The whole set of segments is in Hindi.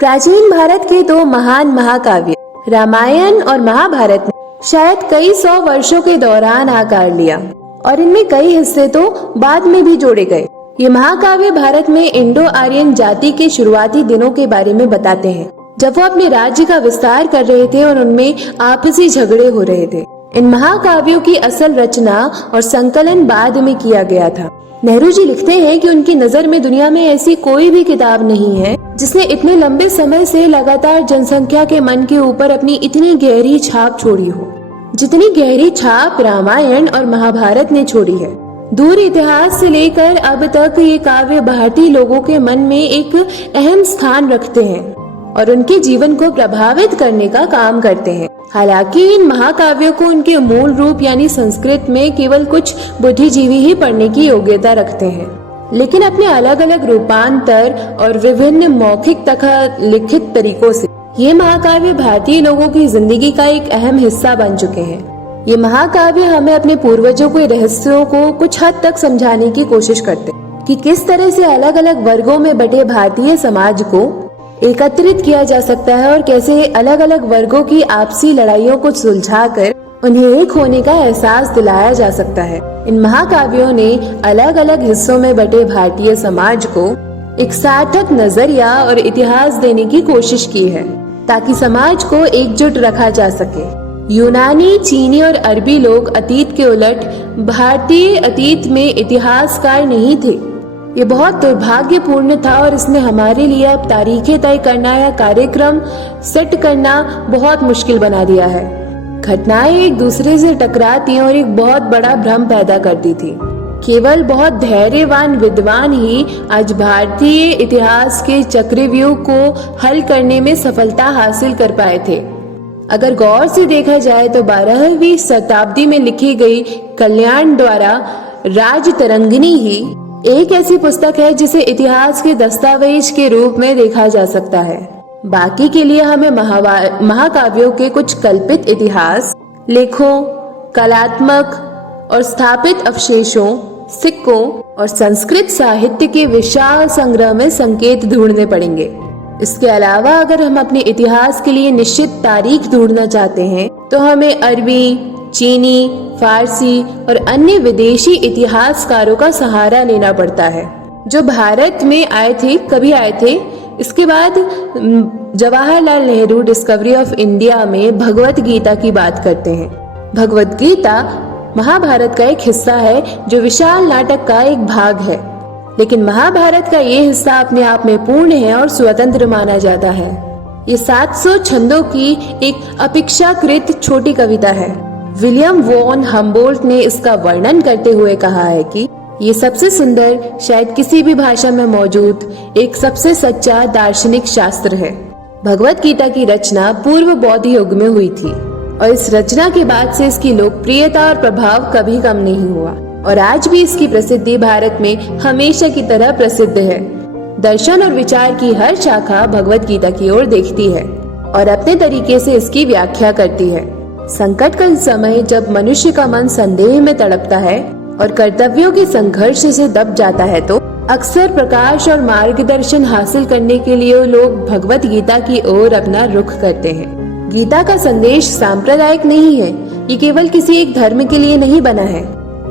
प्राचीन भारत के दो महान महाकाव्य रामायण और महाभारत ने शायद कई सौ वर्षों के दौरान आकार लिया और इनमें कई हिस्से तो बाद में भी जोड़े गए। ये महाकाव्य भारत में इंडो आर्यन जाति के शुरुआती दिनों के बारे में बताते हैं, जब वो अपने राज्य का विस्तार कर रहे थे और उनमें आपसी झगड़े हो रहे थे। इन महाकाव्यों की असल रचना और संकलन बाद में किया गया था। नेहरू जी लिखते हैं कि उनकी नजर में दुनिया में ऐसी कोई भी किताब नहीं है जिसने इतने लंबे समय से लगातार जनसंख्या के मन के ऊपर अपनी इतनी गहरी छाप छोड़ी हो, जितनी गहरी छाप रामायण और महाभारत ने छोड़ी है। दूर इतिहास से लेकर अब तक ये काव्य भारतीय लोगों के मन में एक अहम स्थान रखते हैं और उनके जीवन को प्रभावित करने का काम करते हैं। हालांकि इन महाकाव्यों को उनके मूल रूप यानी संस्कृत में केवल कुछ बुद्धिजीवी ही पढ़ने की योग्यता रखते हैं, लेकिन अपने अलग अलग रूपांतर और विभिन्न मौखिक तथा लिखित तरीकों से ये महाकाव्य भारतीय लोगों की जिंदगी का एक अहम हिस्सा बन चुके हैं। ये महाकाव्य हमें अपने पूर्वजों के रहस्यों को कुछ हद तक समझाने की कोशिश करते हैं कि किस तरह से अलग अलग वर्गों में बटे भारतीय समाज को एकत्रित किया जा सकता है और कैसे अलग अलग वर्गों की आपसी लड़ाइयों को सुलझाकर उन्हें एक होने का एहसास दिलाया जा सकता है। इन महाकाव्यों ने अलग अलग हिस्सों में बटे भारतीय समाज को एक सार्थक नजरिया और इतिहास देने की कोशिश की है ताकि समाज को एकजुट रखा जा सके। यूनानी, चीनी और अरबी लोग अतीत के उलट भारतीय अतीत में इतिहासकार नहीं थे। ये बहुत दुर्भाग्यपूर्ण था और इसने हमारे लिए अब तारीखें तय करना या कार्यक्रम सेट करना बहुत मुश्किल बना दिया है। घटनाएं एक दूसरे से टकराती और एक बहुत बड़ा भ्रम पैदा करती थी। केवल बहुत धैर्यवान विद्वान ही आज भारतीय इतिहास के चक्रव्यूह को हल करने में सफलता हासिल कर पाए थे। अगर गौर से देखा जाए तो 12वीं शताब्दी में लिखी गई कल्याण द्वारा राजतरंगिणी ही एक ऐसी पुस्तक है जिसे इतिहास के दस्तावेज के रूप में देखा जा सकता है। बाकी के लिए हमें महाकाव्यों के कुछ कल्पित इतिहास लेखों, कलात्मक और स्थापित अवशेषों, सिक्कों और संस्कृत साहित्य के विशाल संग्रह में संकेत ढूंढने पड़ेंगे। इसके अलावा अगर हम अपने इतिहास के लिए निश्चित तारीख ढूंढना चाहते हैं तो हमें अरबी, चीनी, फारसी और अन्य विदेशी इतिहासकारों का सहारा लेना पड़ता है जो भारत में कभी आए थे। इसके बाद Jawaharlal Nehru discovery of India में भगवत गीता की बात करते हैं। भगवत गीता महाभारत का एक हिस्सा है जो विशाल नाटक का एक भाग है, लेकिन महाभारत का ये हिस्सा अपने आप में पूर्ण है और स्वतंत्र माना जाता है। ये 700 छंदों की एक अपेक्षाकृत छोटी कविता है। विलियम वॉन हम्बोल्ट ने इसका वर्णन करते हुए कहा है कि ये सबसे सुंदर, शायद किसी भी भाषा में मौजूद एक सबसे सच्चा दार्शनिक शास्त्र है। भगवत गीता की रचना पूर्व बौद्ध युग में हुई थी और इस रचना के बाद से इसकी लोकप्रियता और प्रभाव कभी कम नहीं हुआ और आज भी इसकी प्रसिद्धि भारत में हमेशा की तरह प्रसिद्ध है। दर्शन और विचार की हर शाखा भगवत गीता की ओर देखती है और अपने तरीके से इसकी व्याख्या करती है। संकट का समय जब मनुष्य का मन संदेह में तड़पता है और कर्तव्यों के संघर्ष से दब जाता है तो अक्सर प्रकाश और मार्गदर्शन हासिल करने के लिए लोग भगवत गीता की ओर अपना रुख करते हैं। गीता का संदेश सांप्रदायिक नहीं है, ये केवल किसी एक धर्म के लिए नहीं बना है,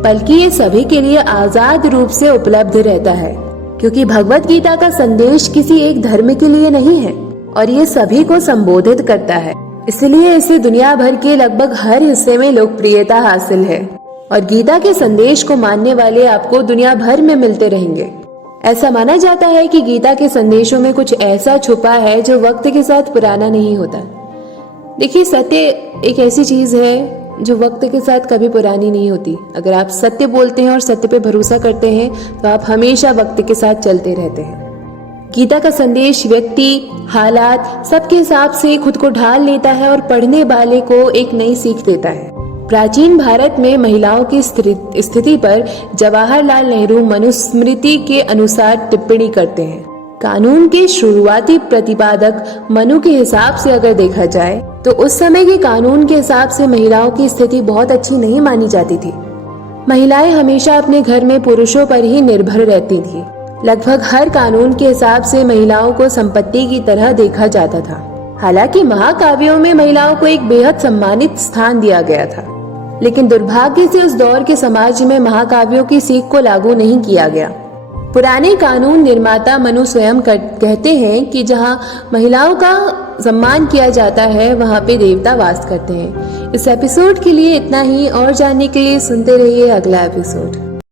बल्कि ये सभी के लिए आजाद रूप से उपलब्ध रहता है, क्योंकि भगवत गीता का संदेश किसी एक धर्म के लिए नहीं है और ये सभी को संबोधित करता है। इसलिए इसे दुनिया भर के लगभग हर हिस्से में लोकप्रियता हासिल है और गीता के संदेश को मानने वाले आपको दुनिया भर में मिलते रहेंगे। ऐसा माना जाता है कि गीता के संदेशों में कुछ ऐसा छुपा है जो वक्त के साथ पुराना नहीं होता। देखिए, सत्य एक ऐसी चीज है जो वक्त के साथ कभी पुरानी नहीं होती। अगर आप सत्य बोलते हैं और सत्य पे भरोसा करते हैं तो आप हमेशा वक्त के साथ चलते रहते हैं। गीता का संदेश व्यक्ति, हालात सबके हिसाब से खुद को ढाल लेता है और पढ़ने वाले को एक नई सीख देता है। प्राचीन भारत में महिलाओं की स्थिति पर जवाहरलाल नेहरू मनुस्मृति के अनुसार टिप्पणी करते हैं। कानून के शुरुआती प्रतिपादक मनु के हिसाब से अगर देखा जाए तो उस समय के कानून के हिसाब से महिलाओं की स्थिति बहुत अच्छी नहीं मानी जाती थी। महिलाएं हमेशा अपने घर में पुरुषों पर ही निर्भर रहती थी लगभग हर कानून के हिसाब से महिलाओं को संपत्ति की तरह देखा जाता था। हालांकि महाकाव्यों में महिलाओं को एक बेहद सम्मानित स्थान दिया गया था, लेकिन दुर्भाग्य से उस दौर के समाज में महाकाव्यों की सीख को लागू नहीं किया गया। पुराने कानून निर्माता मनु स्वयं कहते हैं कि जहां महिलाओं का सम्मान किया जाता है वहां पे देवता वास करते हैं। इस एपिसोड के लिए इतना ही, और जानने के लिए सुनते रहिए अगला एपिसोड।